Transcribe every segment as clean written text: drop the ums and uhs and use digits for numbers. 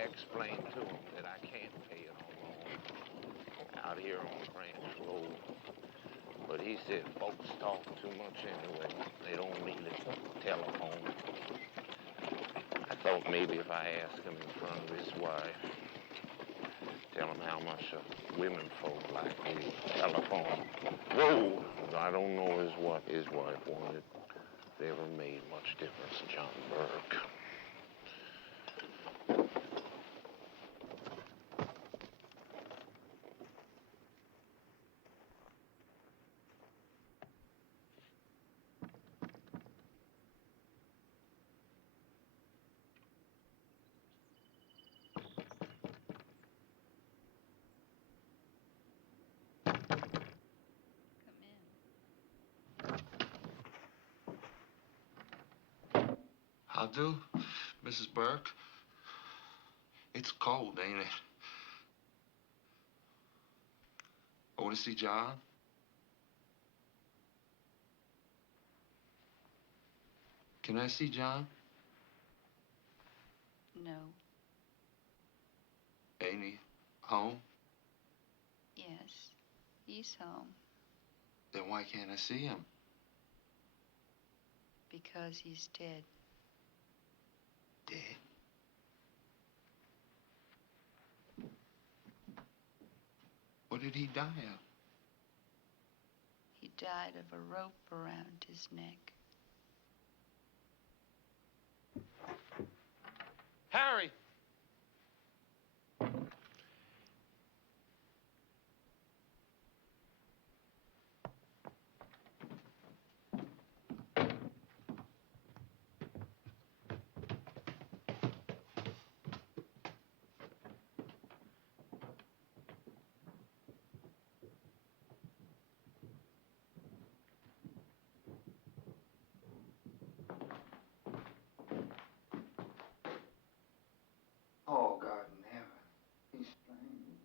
I explained to him that I can't pay it on loan out here on the branch road. But he said folks talk too much anyway. They don't need a telephone. I thought maybe if I asked him in front of his wife, tell him how much women folk like the telephone. Whoa! I don't know what his wife wanted. If it ever made much difference to John Burke. How do, Mrs. Burke? It's cold, ain't it? I want to see John. Can I see John? No. Ain't he home? Yes, he's home. Then why can't I see him? Because he's dead. Dead? What did he die of? He died of a rope around his neck. Harry! Oh, God in heaven. He's strangled.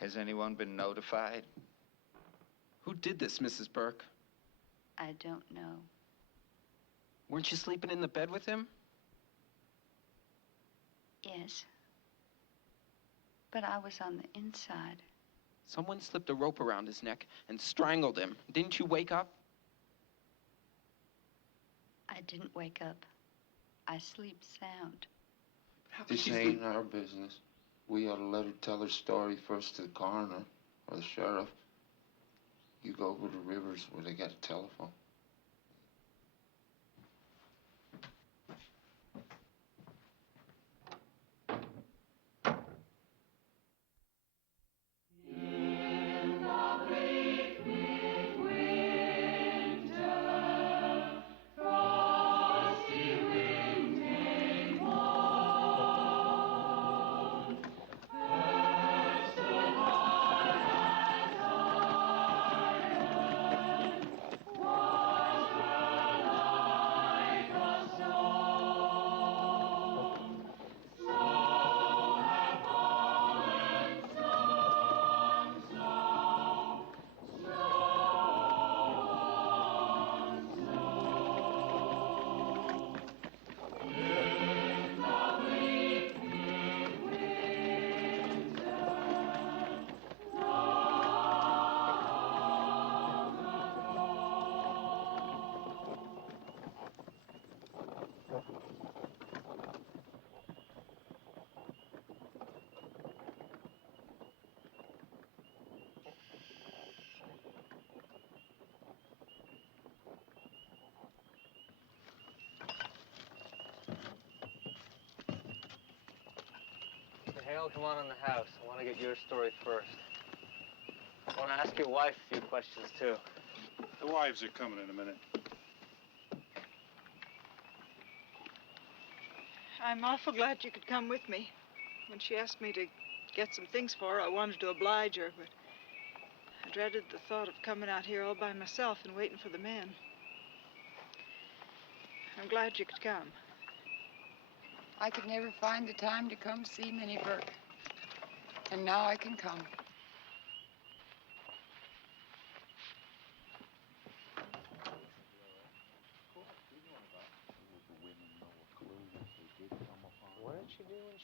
Has anyone been notified? Who did this, Mrs. Burke? I don't know. Weren't you sleeping in the bed with him? Yes. But I was on the inside. Someone slipped a rope around his neck and strangled him. Didn't you wake up? I didn't wake up. I sleep sound. This ain't our business. We ought to let her tell her story first to the coroner or the sheriff. You go over to Rivers where they got a telephone. Heckel, come on in the house. I want to get your story first. I want to ask your wife a few questions, too. The wives are coming in a minute. I'm awful glad you could come with me. When she asked me to get some things for her, I wanted to oblige her, but I dreaded the thought of coming out here all by myself and waiting for the men. I'm glad you could come. I could never find the time to come see Minnie Burke. And now I can come.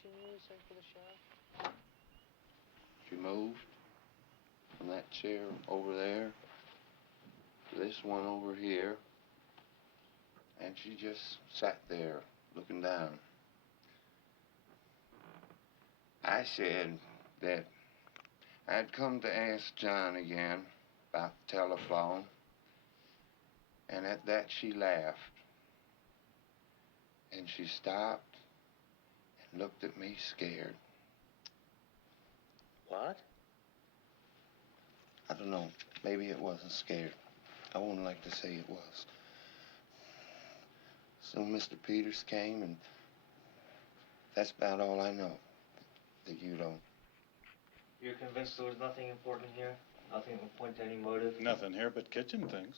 you knew sent for the sheriff? She moved from that chair over there to this one over here, and she just sat there looking down. I said that I'd come to ask John again about the telephone, and at that she laughed. And she stopped and looked at me scared. What? I don't know. Maybe it wasn't scared. I wouldn't like to say it was. So Mr. Peters came, and that's about all I know that you don't. You're convinced there was nothing important here? Nothing that would point to any motive? Nothing here but kitchen things.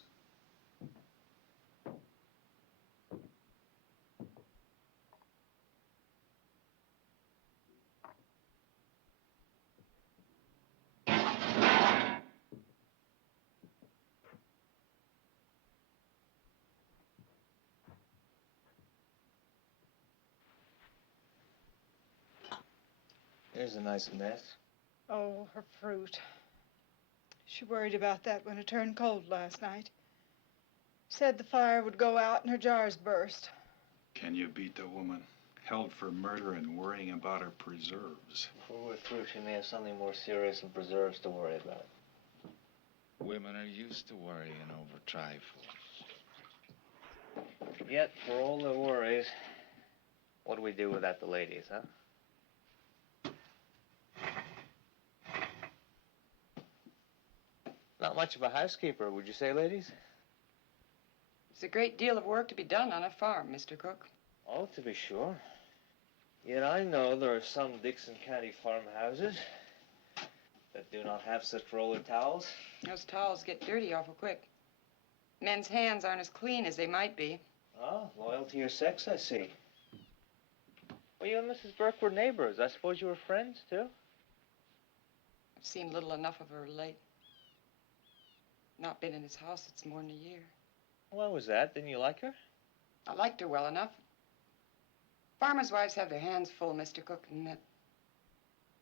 Here's a nice mess. Oh, her fruit. She worried about that when it turned cold last night. Said the fire would go out and her jars burst. Can you beat the woman? Held for murder and worrying about her preserves. Before we're through, she may have something more serious than preserves to worry about. Women are used to worrying over trifles. Yet, for all their worries, what do we do without the ladies, huh? Not much of a housekeeper, would you say, ladies? There's a great deal of work to be done on a farm, Mr. Cook. Oh, to be sure. Yet I know there are some Dixon County farmhouses that do not have such roller towels. Those towels get dirty awful quick. Men's hands aren't as clean as they might be. Ah, loyal to your sex, I see. Well, you and Mrs. Burke were neighbors. I suppose you were friends, too? I've seen little enough of her late. Not been in his house, it's more than a year. Why was that? Didn't you like her? I liked her well enough. Farmers' wives have their hands full, Mr. Cook, and it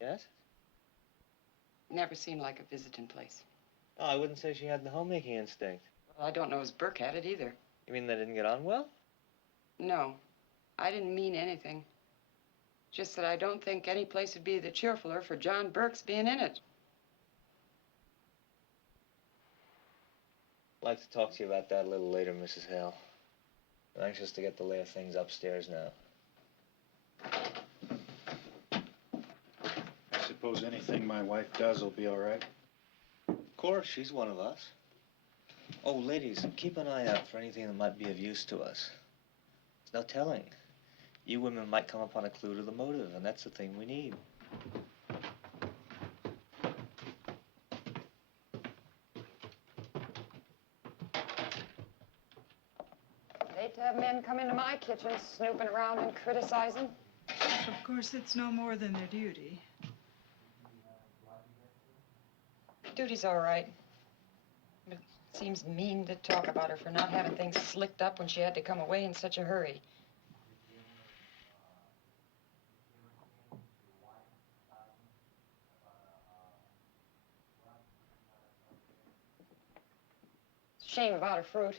Yes? never seemed like a visiting place. Oh, I wouldn't say she had the homemaking instinct. Well, I don't know as Burke had it either. You mean they didn't get on well? No, I didn't mean anything. Just that I don't think any place would be the cheerfuler for John Burke's being in it. I'd like to talk to you about that a little later, Mrs. Hale. I'm anxious to get the lay of things upstairs now. I suppose anything my wife does will be all right. Of course, she's one of us. Oh, ladies, keep an eye out for anything that might be of use to us. There's no telling. You women might come upon a clue to the motive, and that's the thing we need. I'd hate to have men come into my kitchen snooping around and criticizing. Of course, it's no more than their duty. Duty's all right. But it seems mean to talk about her for not having things slicked up when she had to come away in such a hurry. It's a shame about her fruit.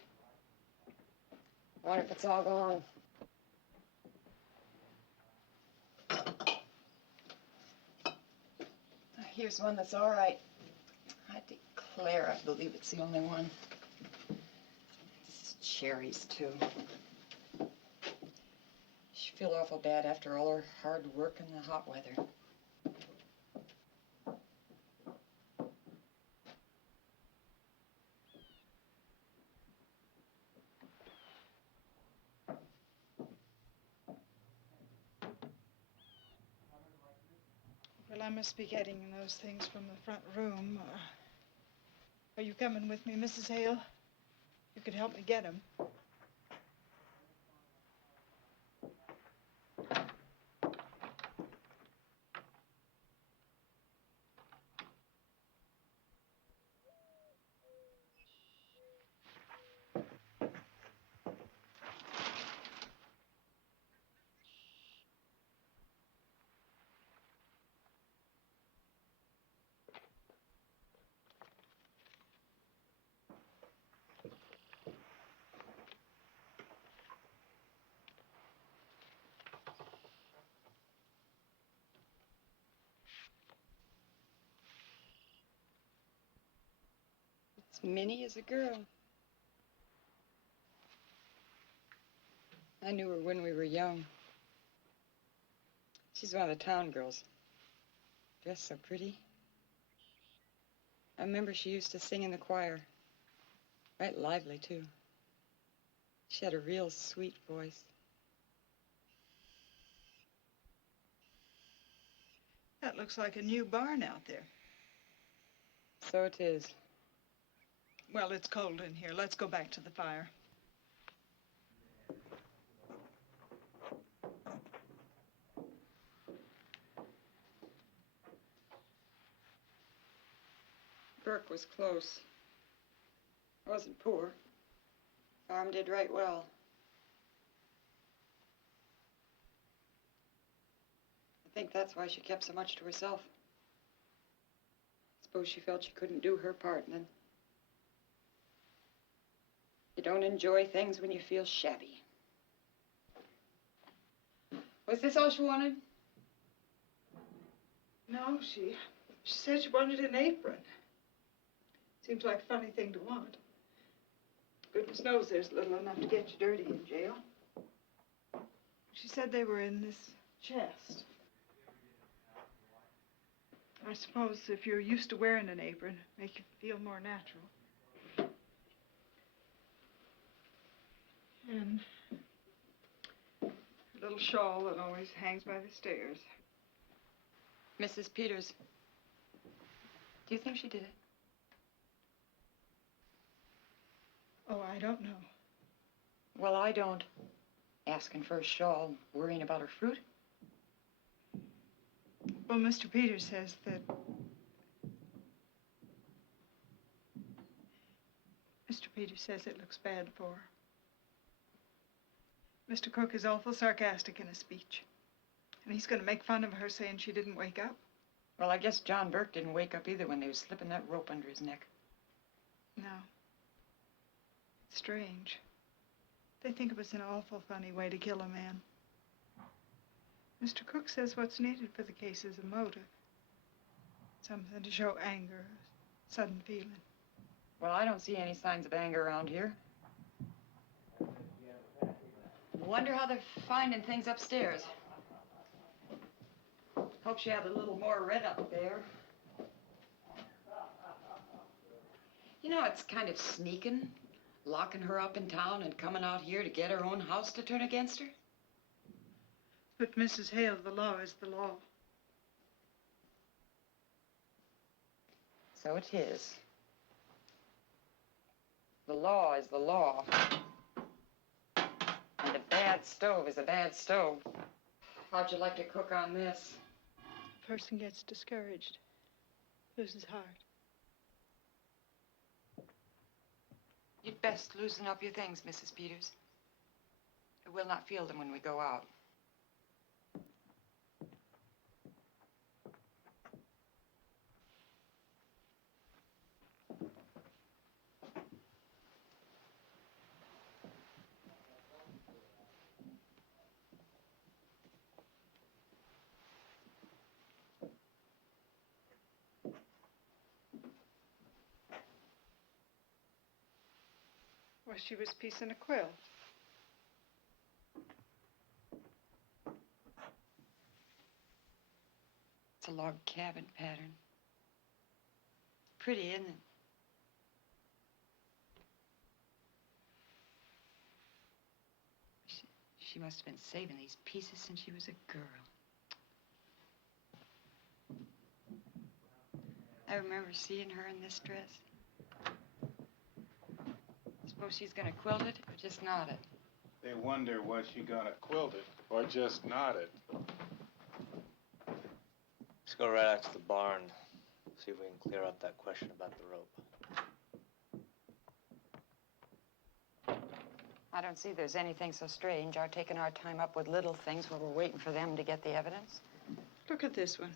I wonder if it's all gone. Here's one that's all right. I declare I believe it's the only one. It's cherries, too. She feel awful bad after all her hard work in the hot weather. Well, I must be getting those things from the front room. Are you coming with me, Mrs. Hale? You could help me get them. As Minnie is a girl. I knew her when we were young. She's one of the town girls. Dressed so pretty. I remember she used to sing in the choir. Right lively, too. She had a real sweet voice. That looks like a new barn out there. So it is. Well, it's cold in here. Let's go back to the fire. Burke was close. I wasn't poor. Farm did right well. I think that's why she kept so much to herself. Suppose she felt she couldn't do her part, and then you don't enjoy things when you feel shabby. Was this all she wanted? No, she said she wanted an apron. Seems like a funny thing to want. Goodness knows there's little enough to get you dirty in jail. She said they were in this chest. I suppose if you're used to wearing an apron, make you feel more natural. And a little shawl that always hangs by the stairs. Mrs. Peters, do you think she did it? Oh, I don't know. Well, I don't. Asking for a shawl, worrying about her fruit. Well, Mr. Peters says that... Mr. Peters says it looks bad for her. Mr. Cook is awful sarcastic in his speech. And he's going to make fun of her saying she didn't wake up. Well, I guess John Burke didn't wake up either when they was slipping that rope under his neck. No. Strange. They think it was an awful funny way to kill a man. Mr. Cook says what's needed for the case is a motive. Something to show anger, sudden feeling. Well, I don't see any signs of anger around here. Wonder how they're finding things upstairs. Hope she had a little more red up there. You know, it's kind of sneaking, locking her up in town and coming out here to get her own house to turn against her. But Mrs. Hale, the law is the law. So it is. The law is the law. And a bad stove is a bad stove. How'd you like to cook on this? A person gets discouraged, loses heart. You'd best loosen up your things, Mrs. Peters. We'll not feel them when we go out. Well, she was piecing a quilt. It's a log cabin pattern. Pretty, isn't it? She must have been saving these pieces since she was a girl. I remember seeing her in this dress. Suppose she's gonna quilt it or just knot it? They wonder was she gonna quilt it or just knot it. Let's go right out to the barn. See if we can clear up that question about the rope. I don't see there's anything so strange. Our taking our time up with little things while we're waiting for them to get the evidence. Look at this one.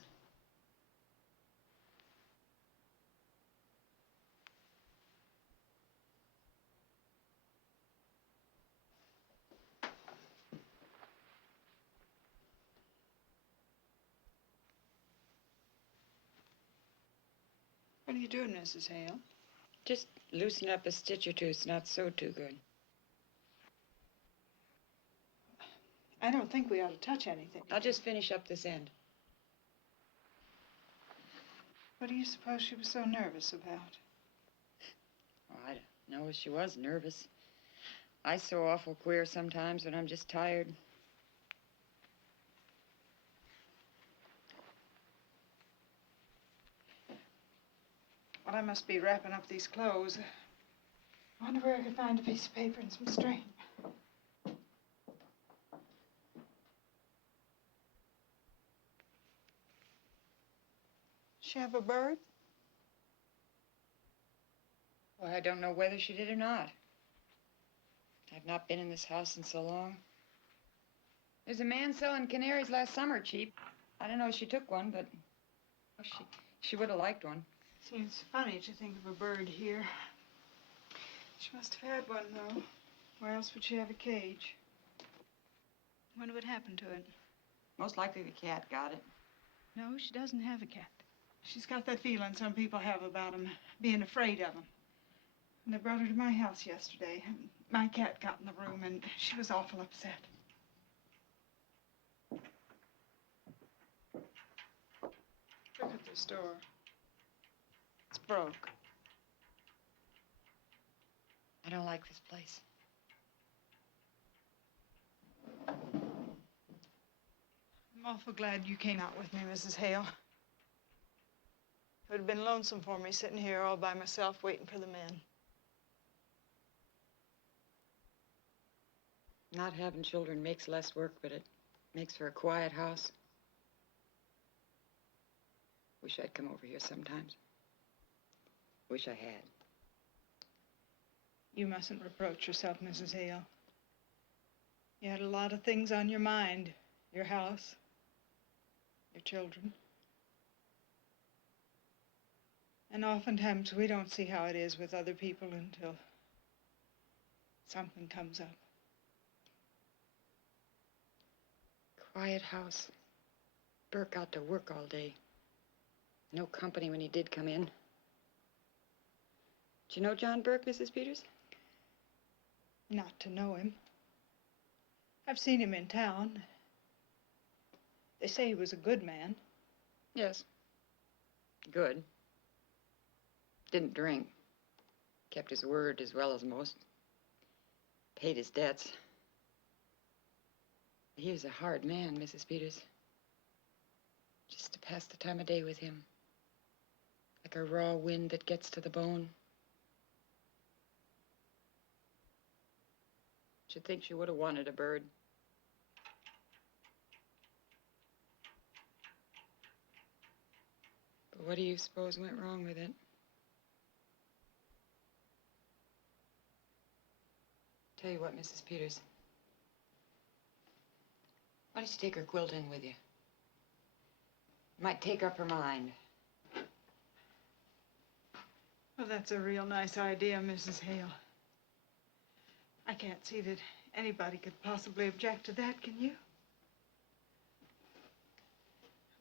What are you doing, Mrs. Hale? Just loosen up a stitch or two. It's not so too good. I don't think we ought to touch anything. I'll just finish up this end. What do you suppose she was so nervous about? Oh, I don't know. She was nervous. I so awful queer sometimes when I'm just tired. Well, I must be wrapping up these clothes. I wonder where I could find a piece of paper and some string. She have a bird? Well, I don't know whether she did or not. I've not been in this house in so long. There's a man selling canaries last summer cheap. I don't know if she took one, but she would have liked one. Seems funny to think of a bird here. She must have had one, though. Where else would she have a cage? Wonder what happened to it. Most likely the cat got it. No, she doesn't have a cat. She's got that feeling some people have about 'em, being afraid of 'em. And they brought her to my house yesterday. My cat got in the room, and she was awful upset. Look at this door. It's broke. I don't like this place. I'm awful glad you came out with me, Mrs. Hale. It would have been lonesome for me sitting here all by myself waiting for the men. Not having children makes less work, but it makes for a quiet house. Wish I'd come over here sometimes. Wish I had. You mustn't reproach yourself, Mrs. Hale. You had a lot of things on your mind. Your house, your children. And oftentimes we don't see how it is with other people until something comes up. Quiet house. Burke out to work all day. No company when he did come in. Did you know John Burke, Mrs. Peters? Not to know him. I've seen him in town. They say he was a good man. Yes. Good. Didn't drink. Kept his word as well as most. Paid his debts. He was a hard man, Mrs. Peters. Just to pass the time of day with him. Like a raw wind that gets to the bone. Should think she would have wanted a bird. But what do you suppose went wrong with it? Tell you what, Mrs. Peters. Why don't you take her quilting with you? Might take up her mind. Well, that's a real nice idea, Mrs. Hale. I can't see that anybody could possibly object to that, can you?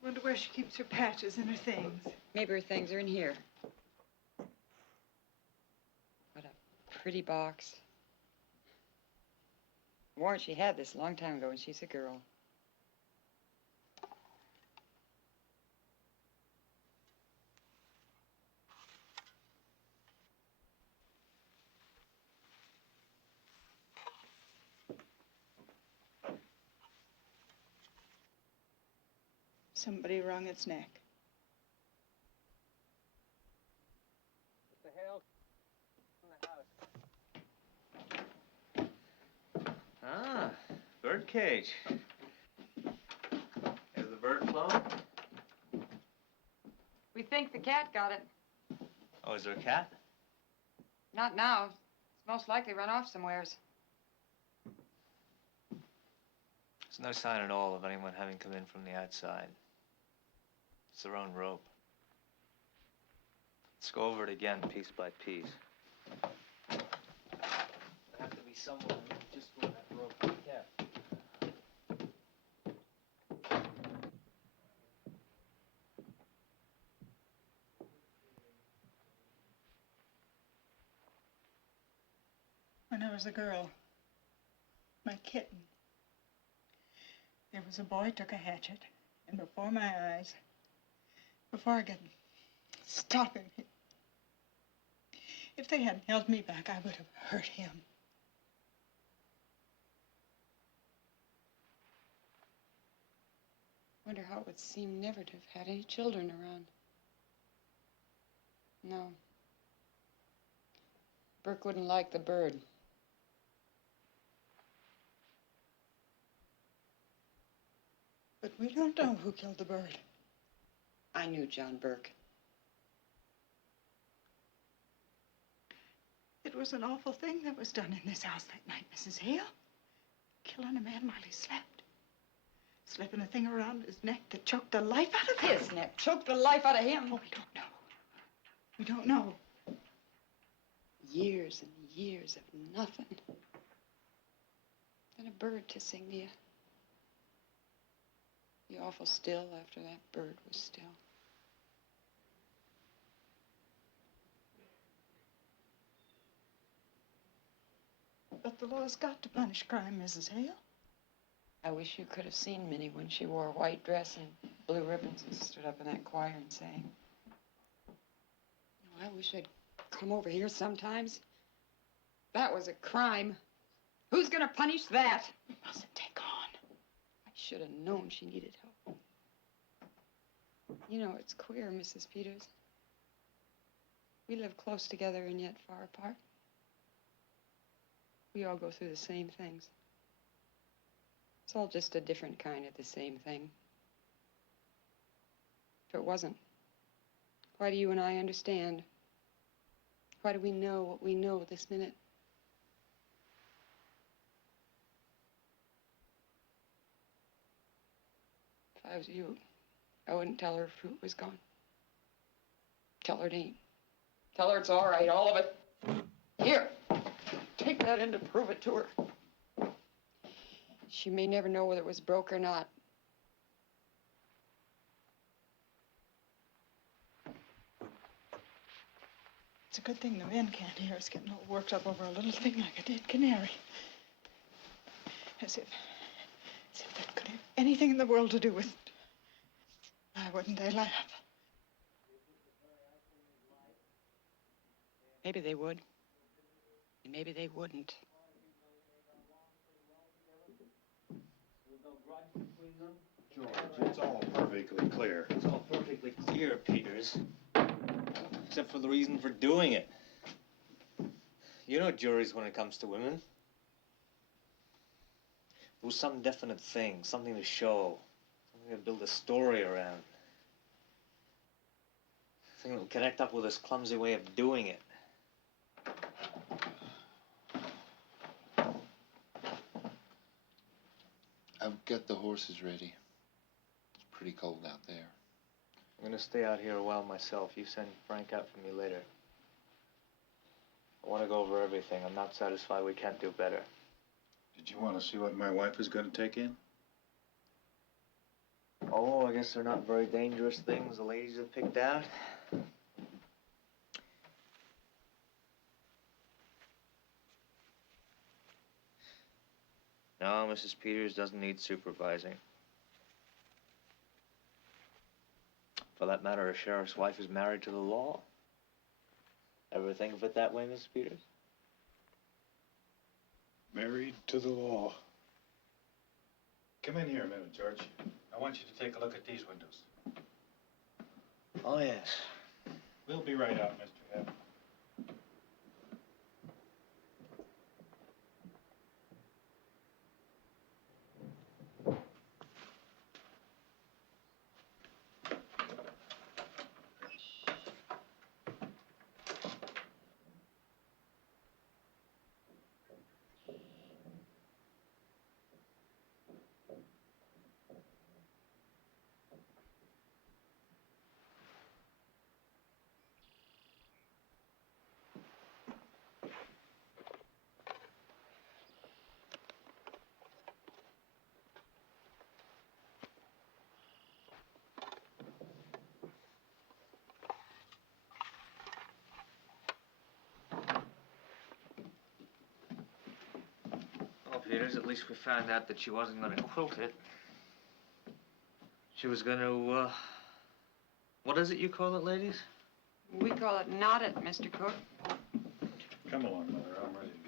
I wonder where she keeps her patches and her things. Maybe her things are in here. What a pretty box. Warrant she had this a long time ago when she's a girl. Somebody wrung its neck. Mr. Hale, from the house. Ah, bird cage. Has the bird flown? We think the cat got it. Oh, is there a cat? Not now. It's most likely run off somewheres. There's no sign at all of anyone having come in from the outside. It's their own rope. Let's go over it again, piece by piece. There'll have to be someone just where that rope is kept. When I was a girl, my kitten, there was a boy took a hatchet, and before my eyes, before I could stop him, if they hadn't held me back, I would have hurt him. Wonder how it would seem never to have had any children around. No. Burke wouldn't like the bird. But we don't know who killed the bird. I knew John Burke. It was an awful thing that was done in this house that night, Mrs. Hale. Killing a man while he slept. Slipping a thing around his neck that choked the life out of him. His neck choked the life out of him. Oh, we don't know. We don't know. Years and years of nothing. Then a bird to sing to you. Be awful still after that bird was still. But the law's got to punish crime, Mrs. Hale. I wish you could have seen Minnie when she wore a white dress and blue ribbons and stood up in that choir and sang. Oh, I wish I'd come over here sometimes. That was a crime. Who's gonna punish that? We mustn't take on. I should have known she needed help. You know, it's queer, Mrs. Peters. We live close together and yet far apart. We all go through the same things. It's all just a different kind of the same thing. If it wasn't, why do you and I understand? Why do we know what we know this minute? If I was you, I wouldn't tell her fruit was gone. Tell her it ain't. Tell her it's all right, all of it. Here, take that in to prove it to her. She may never know whether it was broke or not. It's a good thing the men can't hear us getting all worked up over a little thing like a dead canary. As if that could have anything in the world to do with it. Why wouldn't they laugh? Maybe they would. And maybe they wouldn't. George, it's all perfectly clear. It's all perfectly clear, Peters. Except for the reason for doing it. You know juries when it comes to women. There was some definite thing, something to show, something to build a story around. Something that would connect up with this clumsy way of doing it. I've got the horses ready. It's pretty cold out there. I'm gonna stay out here a while myself. You send Frank out for me later. I want to go over everything. I'm not satisfied we can't do better. Did you want to see what my wife is going to take in? Oh, I guess they're not very dangerous things the ladies have picked out. No, Mrs. Peters doesn't need supervising. For that matter, a sheriff's wife is married to the law. Ever think of it that way, Mrs. Peters? Married to the law. Come in here a minute, George. I want you to take a look at these windows. Oh, yes. We'll be right out, Mr. Heckel. illuminators. At least we found out that she wasn't going to quilt it. She was going to, what is it you call it, ladies? We call it knot it, Mr. Cook. Come along, Mother. I'm ready to